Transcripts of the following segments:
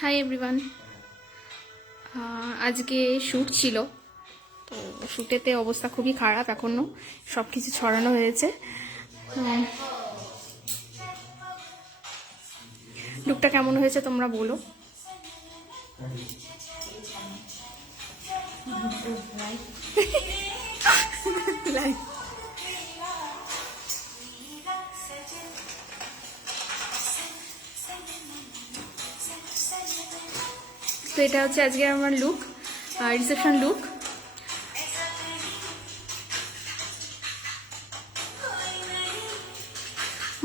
Hi everyone. আজকে shoot ছিল, তো শ্যুটেতে অবস্থা খুবই খারাপ, এখনও সব কিছু ছড়ানো হয়েছে। লুকটা কেমন হয়েছে তোমরা বলো। তো এটা হচ্ছে আজকে আমার লুক, রিসেপশন লুক।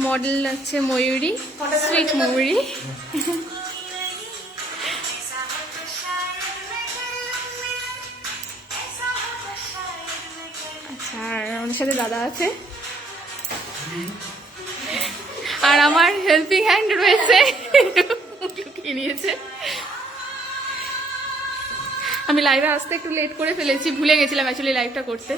মডেল আছে ময়ূরী, সুইট ময়ূরী। আচ্ছা, আর আমাদের সাথে দাদা আছে, আর আমার হেল্পিং হ্যান্ড রয়েছে, লুকিয়ে নিয়েছে। আমি লাইভে আসতে একটু লেট করে ফেলেছি, ভুলে গেছিলাম অ্যাকচুয়ালি লাইভটা করতে।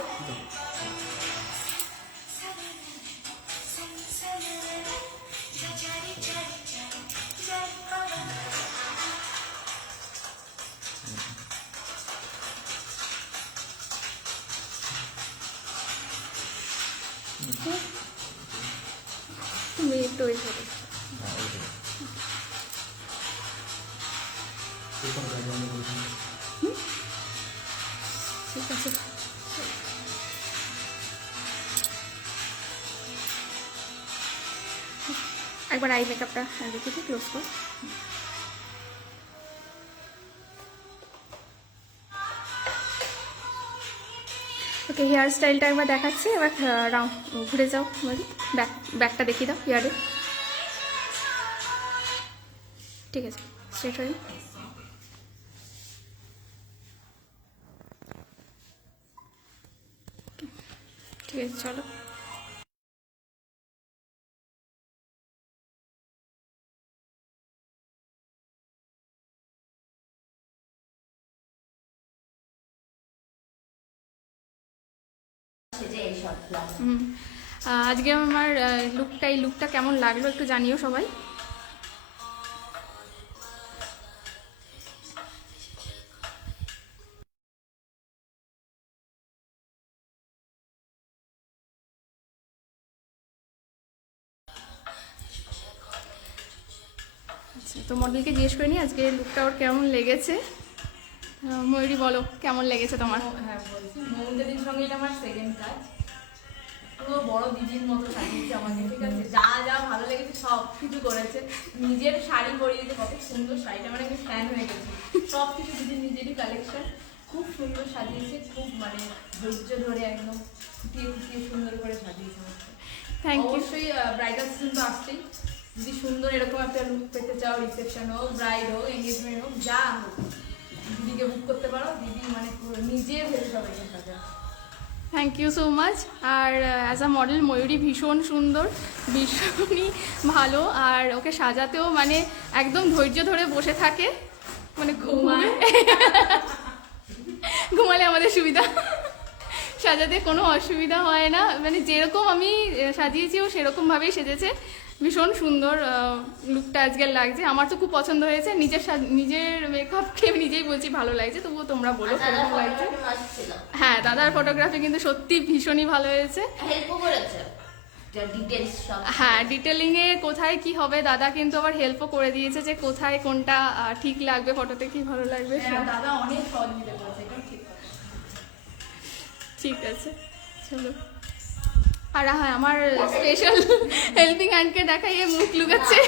তুমি একটু ওই করো। ঠিক আছে, একবার আই মেকআপটা দেখি তো, ক্লোজ কর। ওকে, হেয়ার স্টাইলটা একবার দেখাচ্ছি, এবার রাউন্ড ঘুরে যাও, ব্যাকটা দেখিয়ে দাও হেয়ারে। ঠিক আছে, স্ট্রেট হয়ে ঠিক আছে, চলো। আজকে আমার এই লুকটা কেমন লাগলো একটু জানিও সবাই। আচ্ছা, তো মডেলকে জিজ্ঞেস করে নি আজকে লুকটা ওর কেমন লেগেছে। ময়ূরী বলো কেমন লেগেছে তোমার? হ্যাঁ বলছি, মৌমিতাদির সঙ্গে এটা আমার সেকেন্ড কাজ। পুরো বড় দিদির মতো সাজিয়েছে আমাকে, ঠিক আছে, যা যা ভালো লেগেছে সব কিছু করেছে। নিজের শাড়ি পরিয়েছে, কত সুন্দর শাড়িটা, মানে আমি ফ্যান হয়ে গেছি। সব কিছু দিদির নিজেরই কালেকশন, খুব সুন্দর সাজিয়েছে, খুব মানে ধৈর্য ধরে একদম ফুটিয়ে ফুটিয়ে সুন্দর করে সাজিয়েছে। Thank you. অবশ্যই ব্রাইডাল সিজন তো আসছেই, যদি সুন্দর এরকম একটা লুক পেতে চাও, রিসেপশন হোক, ব্রাইড হোক, এঙ্গেজমেন্ট হোক, যা হোক, দিদিকে বুক করতে পারো। দিদি মানে নিজে ভেবে সবাইকে সাজা। Thank you so much. আর অ্যাজ আ মডেল ময়ূরী ভীষণ সুন্দর, ভীষণই ভালো, আর ওকে সাজাতেও মানে একদম ধৈর্য ধরে বসে থাকে, মানে ঘুমালে আমাদের সুবিধা, সাজাতে কোনো অসুবিধা হয় না, মানে যেরকম আমি সাজিয়েছি ও সেরকমভাবেই সেজেছে। ভীষণ সুন্দর লুকটা আজকে লাগছে, আমার তো খুব পছন্দ হয়েছে। নিজের মেকআপকে আমি নিজেই বলছি ভালো লাগছে, তবুও তোমরা বলো কেরকম লাগছে। হ্যাঁ, দাদার ফটোগ্রাফি কিন্তু সত্যি ভীষণই ভালো হয়েছে। হ্যাঁ, ডিটেলিংয়ে কোথায় কি হবে দাদা কিন্তু আবার হেল্পও করে দিয়েছে, যে কোথায় কোনটা ঠিক লাগবে, ফটোতে কি ভালো লাগবে। দাদা অনেক সহযোগিতা করেছে, এটা ঠিক আছে, চলো। আর হ্যাঁ, আমার স্পেশাল হেল্পিং হ্যান্ডকে দেখাই, মুখ লুকাচ্ছে।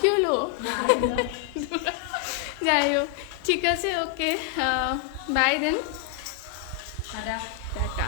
কি হলো? যাই হোক, ঠিক আছে, ওকে, বাই দেন, টাটা।